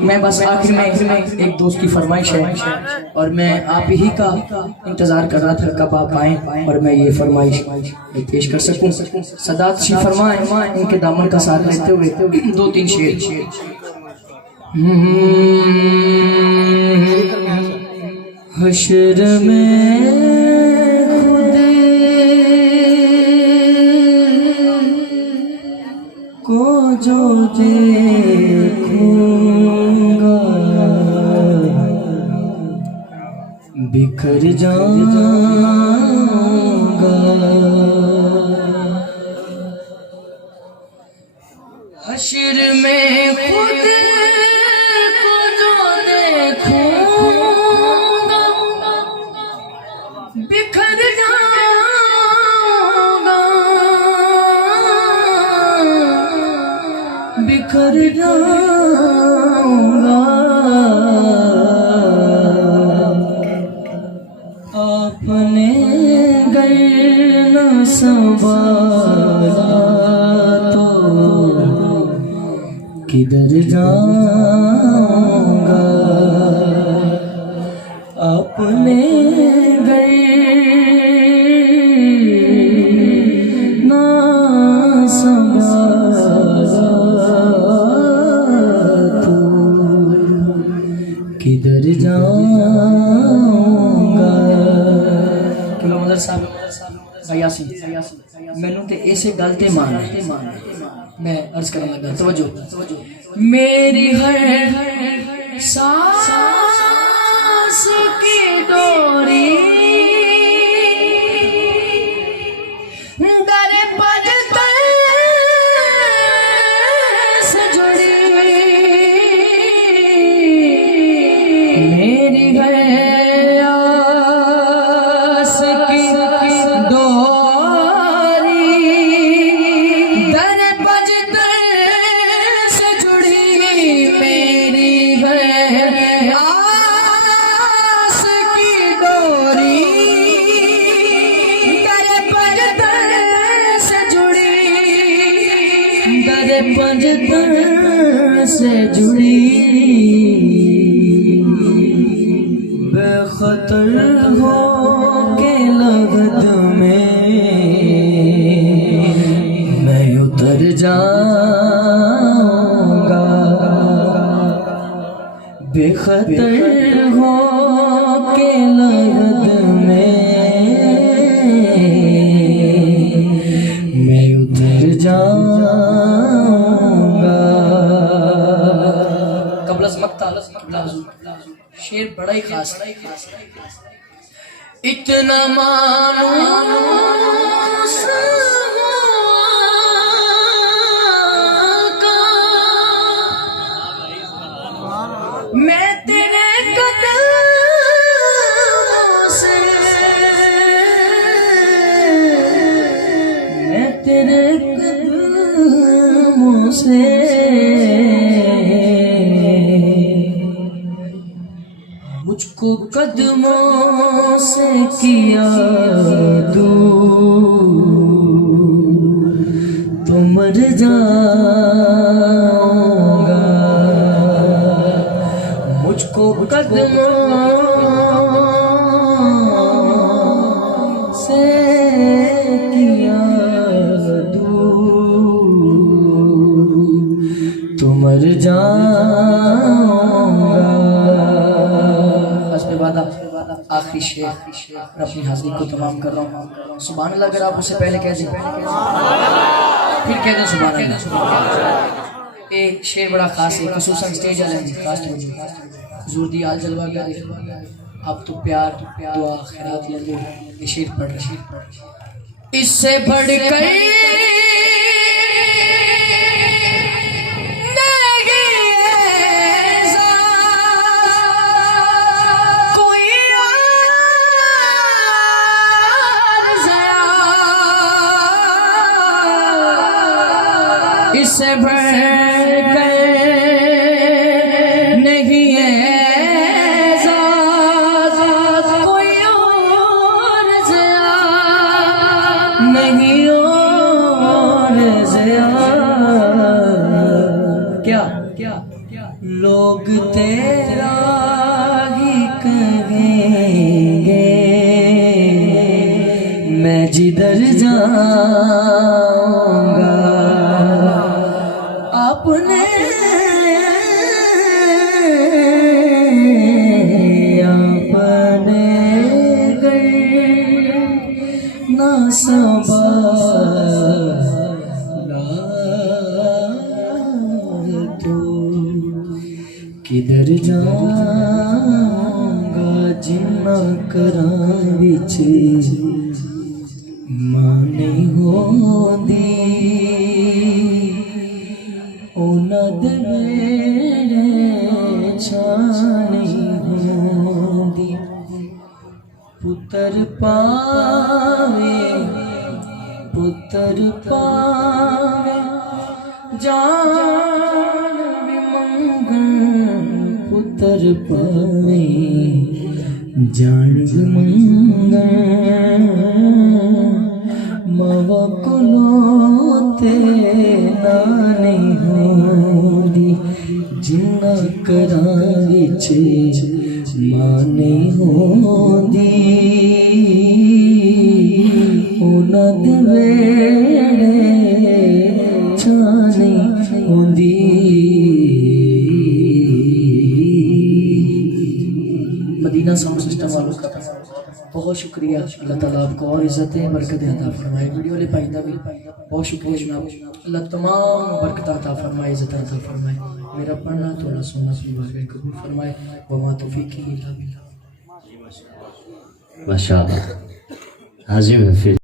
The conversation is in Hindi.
मैं बस आखिर में एक दोस्त की फरमाइश है और मैं आप ही का इंतजार कर रहा था कब आप आए और मैं ये फरमाइश पेश कर सकूं। सदात शी फरमाए उनके दामन का साथ लेते हुए दो तीन शेर। हश्र में को जो देखूंगा बिखर जाऊंगा। हश्र में खुद को जो देखूंगा बिखर जाऊंगा, बिखर जाऊंगा। आपने गर न संभाला तो किधर जाऊंगा। आपने गर न संभाला तो किधर जाऊंगा। साहब मैनू ते ऐसे गल ते मान मैं अर्ज करने लगा। तवज्जो मेरी हर सांस की डोरी दर पर से जुड़ी, मेरी हर पंजतर से जुड़ी बेखतर हो के लगत में मैं उतर जाऊंगा। बेखतर हो के लगत में मैं उतर जाऊंगा। शेर बड़ा ही खास है। इतना मानूस मैं तेरे कदमों से, मैं तेरे कदमों से मुझको कदमों से किया दूर तो मर जाऊंगा। मुझको कदमों से किया दूर तो मर जाऊंगा। आखिरी शेर और अपनी हाजिरी को तमाम कर रहा हूँ। सुभान अल्लाह अगर आप उससे पहले कह दें फिर कह दें सुभान अल्लाह। एक शेर बड़ा खास है, खुसूसन स्टेज वाले खास हुजूर दी आल जलवा गया आप तो प्यार दुआ खैरात ले लो। ये शेर पढ़ इससे बढ़कर इससे बढ़कर नहीं है कोई और ज़िया, नहीं और ज़िया। क्या क्या लो लोग तेरा ही कहेंगे, मैं जिधर जाऊंगा अपने ना संभाला तो किधर जाऊंगा जिन्ना करां विच मां नहीं होंदी, उन्हां दे वेड़े छां नहीं होंदी। पुत्र पावे जान भी मंगन, पुत्र पावे जान भी मंगन, मावा कोलों ना नहीं होंदी, जिन्ना करां विच मां नहीं होंदी, उन्हां दे वेड़े छां नहीं होंदी। मदीना साउंड सिस्टम वालों का बहुत शुक्रिया। अल्लाह ताला आपको और इज्जत बरकत अता फरमाए। वीडियो वाले भाई का भी बहुत शुक्रिया जनाब। अल्लाह तमाम बरकत अता फरमाए, इज्जत अता फरमाए। मेरा पढ़ना थोड़ा सुनना सुनवाए कबूल फरमाए। वमा तौफीकी इल्ला बिल्लाह। माशाअल्लाह। हाजी महफिल।